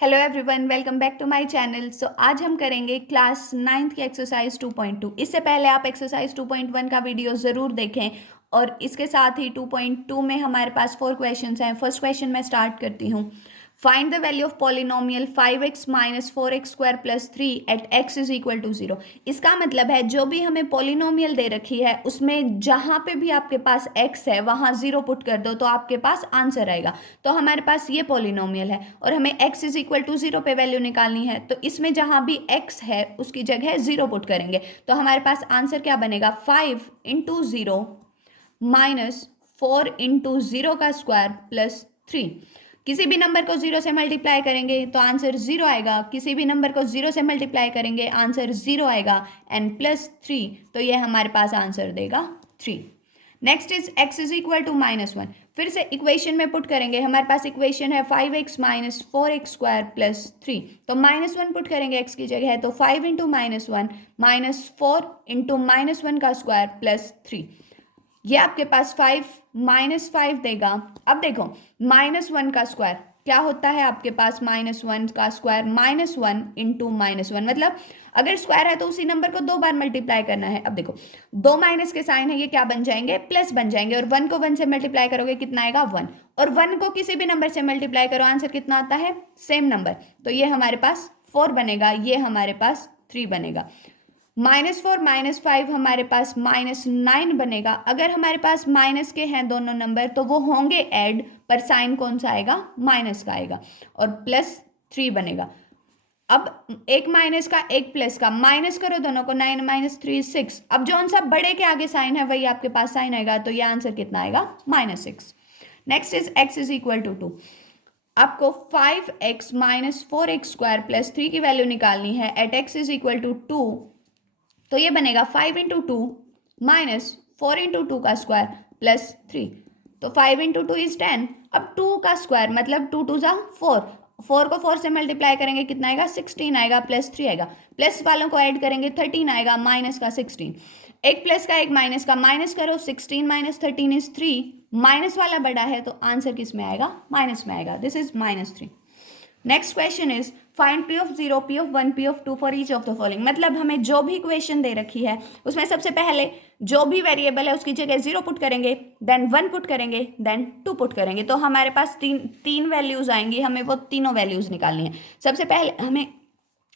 Hello everyone, welcome back to my channel. आज हम करेंगे क्लास 9th की एक्सरसाइज 2.2। इससे पहले आप एक्सरसाइज 2.1 का वीडियो ज़रूर देखें और इसके साथ ही 2.2 में हमारे पास 4 क्वेश्चंस हैं। फर्स्ट क्वेश्चन मैं स्टार्ट करती हूँ। Find the value of polynomial 5x minus 4x² plus 3 at x is equal to 0। इसका मतलब है जो भी हमें पॉलिनोमियल दे रखी है उसमें जहाँ पे भी आपके पास x है वहाँ 0 पुट कर दो तो आपके पास आंसर आएगा। तो हमारे पास ये पॉलिनोमियल है और हमें x इज इक्वल टू 0 पे वैल्यू निकालनी है, तो इसमें जहाँ भी x है उसकी जगह 0 पुट करेंगे तो हमारे पास आंसर क्या बनेगा, 5 इंटू 0 माइनस 4 इंटू 0 का स्क्वायर प्लस 3। किसी भी नंबर को 0 से मल्टीप्लाई करेंगे तो आंसर 0 आएगा, किसी भी नंबर को 0 से मल्टीप्लाई करेंगे आंसर 0 आएगा एंड प्लस 3, तो ये हमारे पास आंसर देगा 3। Next is x is equal to -1। फिर से इक्वेशन में पुट करेंगे, हमारे पास इक्वेशन है 5x माइनस 4x² प्लस 3, तो -1 पुट करेंगे x की जगह, तो 5 इंटू -1 माइनस 4 इंटू -1 का स्क्वायर प्लस 3। ये आपके पास 5 -5 देगा। अब देखो -1 का स्क्वायर क्या होता है आपके पास, -1 का स्क्वायर -1 इंटू -1, मतलब अगर स्क्वायर है तो उसी नंबर को 2 बार मल्टीप्लाई करना है। अब देखो दो माइनस के साइन है, ये क्या बन जाएंगे, प्लस बन जाएंगे, और 1 को 1 से मल्टीप्लाई करोगे कितना आएगा 1, और 1 को किसी भी नंबर से मल्टीप्लाई करो आंसर कितना आता है, सेम नंबर, तो ये हमारे पास 4 बनेगा, ये हमारे पास 3 बनेगा। -4 -5 हमारे पास -9 बनेगा। अगर हमारे पास माइनस के हैं दोनों नंबर तो वो होंगे ऐड, पर साइन कौन सा आएगा, माइनस का आएगा, और प्लस 3 बनेगा। अब एक माइनस का एक प्लस का माइनस करो दोनों को, 9 माइनस 3 6। अब जो सा बड़े के आगे साइन है वही आपके पास साइन आएगा, तो ये आंसर कितना आएगा, -6। Next is x is equal to 2। आपको 5x माइनस 4x² प्लस 3 की वैल्यू निकालनी है at x is equal to 2, तो ये बनेगा 5 इंटू 2 माइनस 4 इंटू 2 का स्क्वायर प्लस 3, तो 5 इंटू 2 इज 10। अब 2 का स्क्वायर मतलब 2 2 जा 4, 4 को 4 से मल्टीप्लाई करेंगे कितना आएगा, 16 आएगा, प्लस 3 आएगा, प्लस वालों को ऐड करेंगे 13 आएगा, माइनस का 16, एक प्लस का एक माइनस का माइनस करो, 16 माइनस 13 इज 3, माइनस वाला बड़ा है तो आंसर किस में आएगा, माइनस में आएगा, this is -3। Next question is find p of 0, p of 1, p of 2 for each of the following. मतलब हमें जो भी इक्वेशन दे रखी है उसमें सबसे पहले जो भी वेरिएबल है उसकी जगह 0 पुट करेंगे, देन 1 पुट करेंगे, देन 2 पुट करेंगे, तो हमारे पास तीन वैल्यूज आएंगी, हमें वो तीनों वैल्यूज निकालनी है। सबसे पहले हमें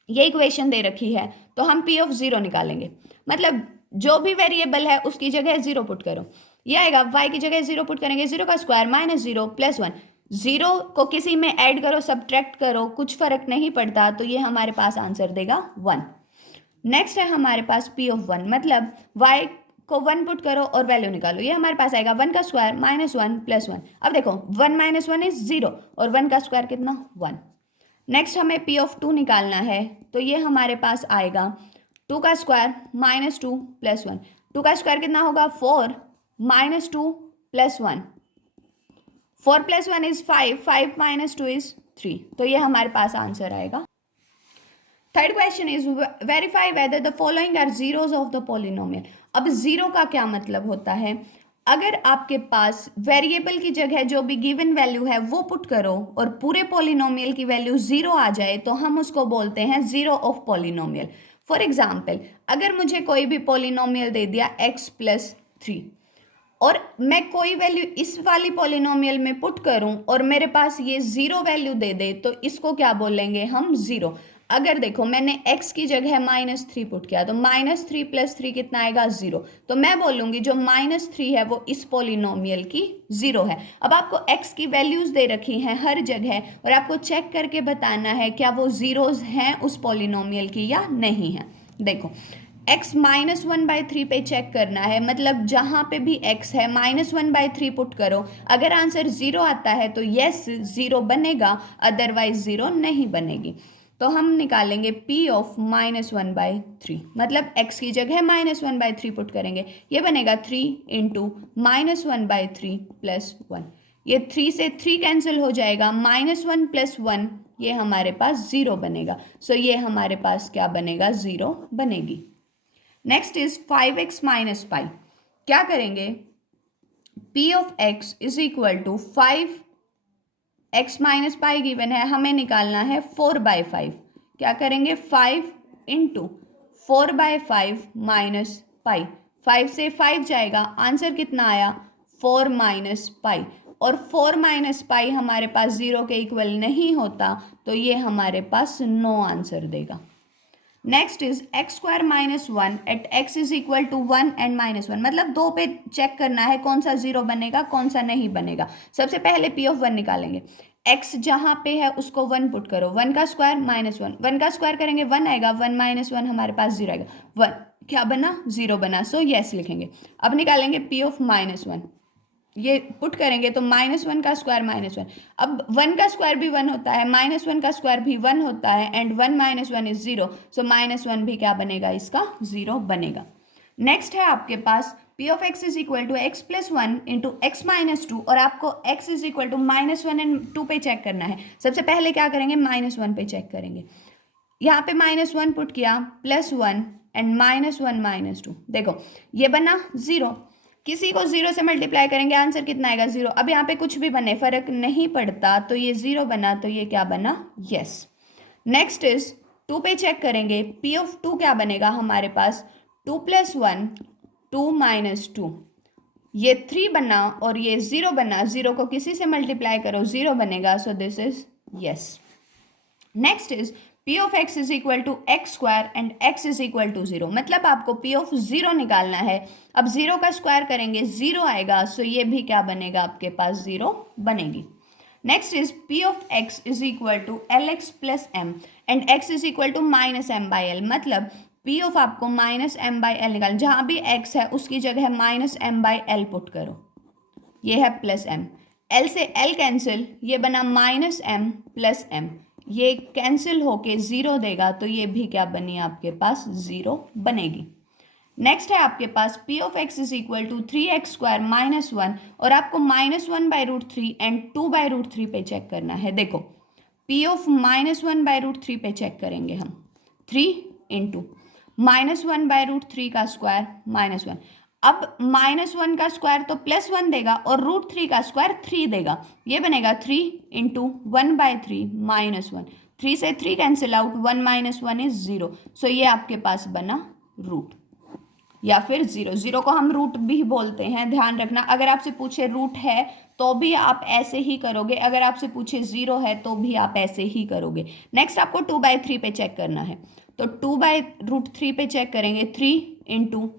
ये इक्वेशन दे रखी है तो हम p ऑफ 0 निकालेंगे, मतलब जो भी वेरिएबल है उसकी जगह 0 पुट करो, ये आएगा y की जगह 0 पुट करेंगे, 0 का स्क्वायर -0 प्लस 1, 0 को किसी में ऐड करो सब्ट्रैक्ट करो कुछ फर्क नहीं पड़ता, तो ये हमारे पास आंसर देगा 1। नेक्स्ट है हमारे पास p ऑफ 1, मतलब y को 1 पुट करो और वैल्यू निकालो, ये हमारे पास आएगा 1 का स्क्वायर -1 प्लस 1। अब देखो 1 माइनस 1 इज 0 और 1 का स्क्वायर कितना 1। नेक्स्ट हमें p ऑफ 2 निकालना है, तो ये हमारे पास आएगा 2 का स्क्वायर -2 प्लस 1, 2 का स्क्वायर कितना होगा 4 -2 plus 1, 4 plus 1 is 5, 5 minus 2 is 3, तो ये हमारे पास आंसर आएगा। Third question is verify whether the following are zeros of the polynomial. अब जीरो का क्या मतलब होता है, अगर आपके पास वेरिएबल की जगह जो भी गिवन वैल्यू है वो पुट करो और पूरे पॉलिनोमियल की वैल्यू 0 आ जाए तो हम उसको बोलते हैं zero of polynomial. For example अगर मुझे कोई भी पॉलिनोमियल दे दिया x प्लस 3 और मैं कोई वैल्यू इस वाली पॉलिनोमियल में पुट करूं और मेरे पास ये 0 वैल्यू दे दे तो इसको क्या बोलेंगे हम, जीरो। अगर देखो मैंने x की जगह -3 पुट किया तो -3 प्लस 3 कितना आएगा 0, तो मैं बोलूंगी जो -3 है वो इस पॉलिनोमियल की 0 है। अब आपको x की वैल्यूज दे रखी हैं हर जगह और आपको चेक करके बताना है क्या वो जीरोज हैं उस पॉलिनोमियल की या नहीं है। देखो x -1/3 पे चेक करना है, मतलब जहाँ पे भी x है -1/3 पुट करो, अगर आंसर 0 आता है तो यस 0 बनेगा, अदरवाइज 0 नहीं बनेगी। तो हम निकालेंगे p ऑफ -1/3, मतलब x की जगह -1/3 पुट करेंगे, ये बनेगा 3 इंटू -1/3 प्लस 1, ये 3 से 3 कैंसिल हो जाएगा, -1 प्लस 1 ये हमारे पास 0 बनेगा, सो ये हमारे पास क्या बनेगा, 0 बनेगी। Next is 5x minus pi, क्या करेंगे, p of x is equal to 5 x minus pi given है, हमें निकालना है 4/5। क्या करेंगे 5 इंटू 4/5 माइनस पाई, 5 से 5 जाएगा, आंसर कितना आया 4 माइनस पाई। और 4 माइनस पाई हमारे पास 0 के इक्वल नहीं होता, तो ये हमारे पास नो आंसर देगा। Next is x square minus 1 at x is equal to 1 and -1, मतलब दो पे चेक करना है कौन सा 0 बनेगा कौन सा नहीं बनेगा। सबसे पहले P ऑफ 1 निकालेंगे, x जहाँ पे है उसको 1 पुट करो, 1 का स्क्वायर -1, 1 का स्क्वायर करेंगे 1 आएगा, 1 -1 हमारे पास 0 आएगा, 1 क्या बना 0 बना, सो यस लिखेंगे। अब निकालेंगे P ऑफ -1, ये पुट करेंगे तो -1 का स्क्वायर -1, अब 1 का स्क्वायर भी 1 होता है, -1 का स्क्वायर भी 1 होता है, एंड 1 -1 इज 0, सो -1 भी क्या बनेगा इसका 0 बनेगा। नेक्स्ट है आपके पास P of x is equal to x plus 1 into x minus 2, और आपको x is equal to -1 and 2 पे चेक करना है। सबसे पहले क्या करेंगे -1 पे चेक करेंगे, यहाँ पे -1 पुट किया, +1 एंड -1 -2, देखो ये बना 0, किसी को 0 से मल्टीप्लाई करेंगे आंसर कितना आएगा 0। अब यहाँ पे कुछ भी बने फर्क नहीं पड़ता, तो ये 0 बना, तो ये क्या बना यस। नेक्स्ट इज 2 पे चेक करेंगे, P ऑफ 2 क्या बनेगा हमारे पास 2 + 1 2 - 2, ये 3 बना और ये 0 बना, 0 को किसी से मल्टीप्लाई करो 0 बनेगा, so this is yes. Next is P of x is equal to x square and x is equal to 0, मतलब आपको P ऑफ 0 निकालना है। अब 0 का स्क्वायर करेंगे 0 आएगा, सो ये भी क्या बनेगा आपके पास 0 बनेगी। Next is P of x is equal to LX plus m and x is equal to -m/l, मतलब P ऑफ आपको -m/l निकालना, जहाँ भी x है उसकी जगह -m/l पुट करो, ये है +m, l से l कैंसिल, ये बना -m प्लस m, ये कैंसिल होके 0 देगा, तो ये भी क्या बनी आपके पास 0 बनेगी। नेक्स्ट है आपके पास P of x is equal to 3x² -1, और आपको -1/√3 एंड 2/√3 पे चेक करना है। देखो P ऑफ -1/√3 पे चेक करेंगे हम, 3 इंटू -1/√3 का स्क्वायर -1, अब -1 का स्क्वायर तो +1 देगा और √3 का स्क्वायर 3 देगा, ये बनेगा 3 इंटू 1/3 -1, 3 से 3 कैंसिल आउट, 1 - 1 इज 0, सो ये आपके पास बना रूट या फिर 0, 0 को हम रूट भी बोलते हैं, ध्यान रखना। अगर आपसे पूछे रूट है तो भी आप ऐसे ही करोगे, अगर आपसे पूछे 0 है तो भी आप ऐसे ही करोगे। नेक्स्ट आपको 2/3 पे चेक करना है, तो 2/√3 पे चेक करेंगे, 3 इंटू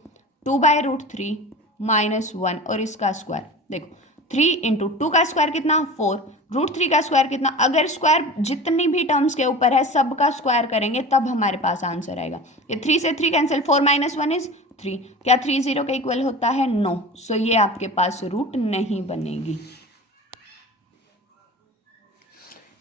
2/√3 -1 और इसका स्क्वायर, देखो 3 इंटू 2 का स्क्वायर कितना 4, √3 का स्क्वायर कितना, अगर स्क्वायर जितनी भी टर्म्स के ऊपर है सब का स्क्वायर करेंगे तब हमारे पास आंसर आएगा। ये 3 से 3 कैंसिल, 4 - 1 इज 3, क्या 3 0 के इक्वल होता है नो, सो ये आपके पास रूट नहीं बनेगी।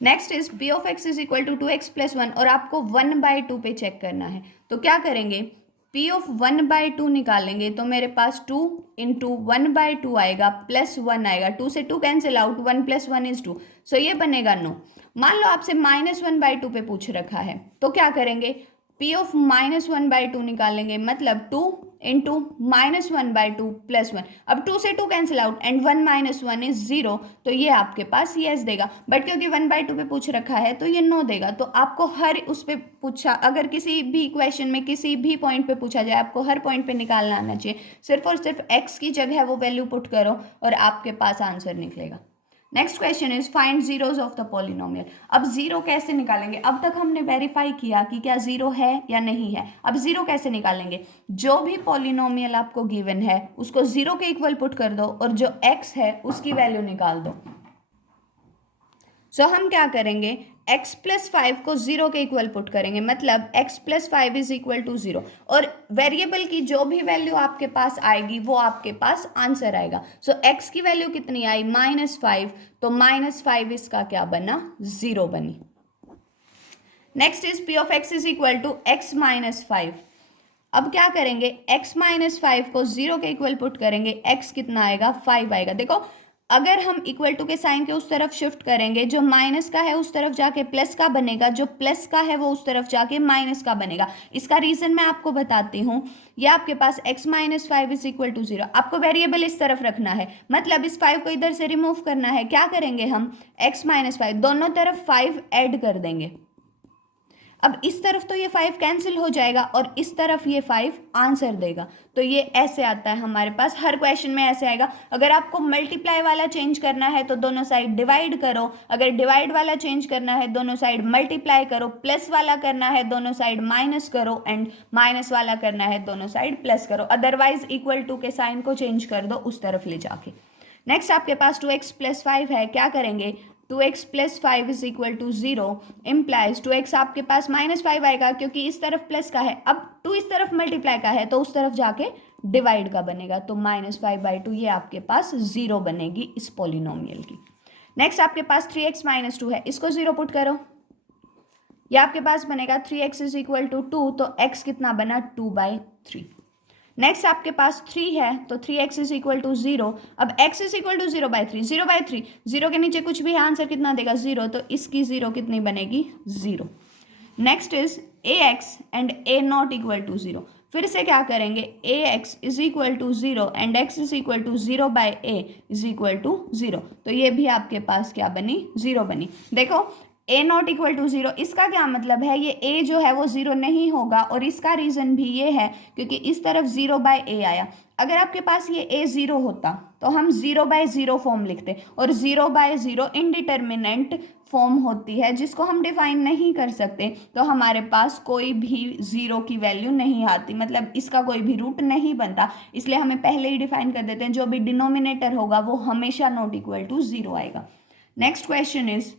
Next is P of x is equal to 2x + 1, और आपको 1/2 पे चेक करना है, तो क्या करेंगे P ऑफ 1/2 निकालेंगे, तो मेरे पास 2 इंटू 1/2 आएगा, +1 आएगा, 2 से 2 कैंसिल आउट, 1 + 1 इज 2, सो ये बनेगा नो। मान लो आपसे -1/2 पे पूछ रखा है, तो क्या करेंगे P ऑफ -1/2 निकालेंगे, मतलब 2 इंटू -1/2 +1, अब 2 से 2 कैंसिल आउट एंड 1 - 1 इज 0, तो ये आपके पास यस देगा, बट क्योंकि 1/2 पे पूछ रखा है तो ये नो देगा। तो आपको हर उस पे पूछा, अगर किसी भी क्वेश्चन में किसी भी पॉइंट पे पूछा जाए, आपको हर पॉइंट पे निकालना आना चाहिए, सिर्फ और सिर्फ x की जगह वो वैल्यू पुट करो और आपके पास आंसर निकलेगा। Next question is find zeros of the polynomial. अब जीरो कैसे निकालेंगे, अब तक हमने वेरीफाई किया कि क्या जीरो है या नहीं है, अब जीरो कैसे निकालेंगे, जो भी पॉलिनोमियल आपको गिवन है उसको जीरो के इक्वल पुट कर दो और जो x है उसकी वैल्यू निकाल दो। सो हम क्या करेंगे, x + 5 को 0 के इक्वल पुट करेंगे, मतलब x + 5 इज इक्वल टू 0, और वेरिएबल की जो भी वैल्यू आपके पास आएगी वो आपके पास आंसर आएगा। सो x की वैल्यू कितनी आई -5, तो -5 इसका क्या बना 0 बनी। Next is P of x is equal to x - 5। अब क्या करेंगे, x - 5 को 0 के इक्वल पुट करेंगे, x कितना आएगा 5 आएगा। देखो अगर हम इक्वल टू के साइन के उस तरफ शिफ्ट करेंगे, जो माइनस का है उस तरफ जाके प्लस का बनेगा, जो प्लस का है वो उस तरफ जाके माइनस का बनेगा। इसका रीजन मैं आपको बताती हूँ। ये आपके पास x minus five is equal to 0, आपको वेरिएबल इस तरफ रखना है, मतलब इस 5 को इधर से रिमूव करना है। क्या करेंगे हम, x माइनस फाइव, दोनों तरफ 5 ऐड कर देंगे। अब इस तरफ तो ये 5 कैंसिल हो जाएगा और इस तरफ ये 5 आंसर देगा। तो ये ऐसे आता है हमारे पास, हर क्वेश्चन में ऐसे आएगा। अगर आपको मल्टीप्लाई वाला चेंज करना है तो दोनों साइड डिवाइड करो, अगर डिवाइड वाला चेंज करना है दोनों साइड मल्टीप्लाई करो, प्लस वाला करना है दोनों साइड माइनस करो, एंड माइनस वाला करना है दोनों साइड प्लस करो। अदरवाइज इक्वल टू के साइन को चेंज कर दो उस तरफ ले जाके। नेक्स्ट आपके पास 2x प्लस 5 है, क्या करेंगे, 2x प्लस 5 is equal to 0 implies 2x आपके पास माइनस 5 आएगा क्योंकि इस तरफ प्लस का है। अब 2 इस तरफ मल्टीप्लाई का है तो उस तरफ जाके डिवाइड का बनेगा, तो -5/2 ये आपके पास 0 बनेगी इस पॉलिनोमियल की। नेक्स्ट आपके पास 3x माइनस 2 है, इसको 0 पुट करो, ये आपके पास बनेगा 3x इज इक्वल टू 2, तो x कितना बना 2/3। नेक्स्ट आपके पास 3 है तो 3x इज इक्वल टू 0। अब x इज इक्वल टू 0/3, 0/3, 0 के नीचे कुछ भी है, आंसर कितना देगा 0, तो इसकी 0 कितनी बनेगी 0। Next is ax and a not equal to 0। फिर से क्या करेंगे, ax is equal to 0 and x is equal to 0/a is equal to 0, तो ये भी आपके पास क्या बनी 0 बनी। देखो a नॉट इक्वल टू 0, इसका क्या मतलब है, ये a जो है वो 0 नहीं होगा, और इसका रीज़न भी ये है क्योंकि इस तरफ 0/a आया। अगर आपके पास ये a 0 होता तो हम 0/0 फॉर्म लिखते, और 0/0 इनडिटर्मिनेंट फॉर्म होती है जिसको हम डिफाइन नहीं कर सकते, तो हमारे पास कोई भी 0 की वैल्यू नहीं आती, मतलब इसका कोई भी रूट नहीं बनता। इसलिए हमें पहले ही डिफाइन कर देते हैं, जो भी डिनोमिनेटर होगा वो हमेशा नॉट इक्वल टू 0 आएगा। Next question is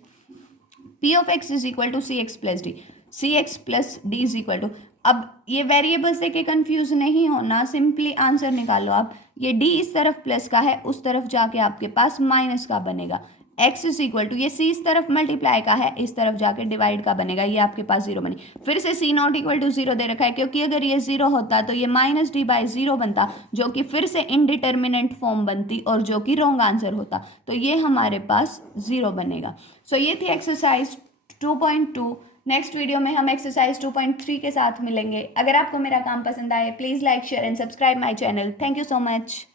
p of x is equal to c x plus d, c x plus d is equal to. अब ये वेरिएबल्स देके कंफ्यूज नहीं होना, सिंपली आंसर निकालो आप। ये d इस तरफ प्लस का है, उस तरफ जाके आपके पास माइनस का बनेगा। x इज इक्वल टू, ये c इस तरफ मल्टीप्लाई का है, इस तरफ जाके डिवाइड का बनेगा, ये आपके पास 0 बनी। फिर से c नॉट इक्वल टू 0 दे रखा है, क्योंकि अगर ये 0 होता तो ये -d/0 बनता, जो कि फिर से इनडिटर्मिनेंट फॉर्म बनती और जो कि रॉन्ग आंसर होता, तो ये हमारे पास 0 बनेगा। सो ये थी एक्सरसाइज 2.2। नेक्स्ट वीडियो में हम एक्सरसाइज 2.3 के साथ मिलेंगे। अगर आपको मेरा काम पसंद आए please like share and subscribe my channel. Thank you so much.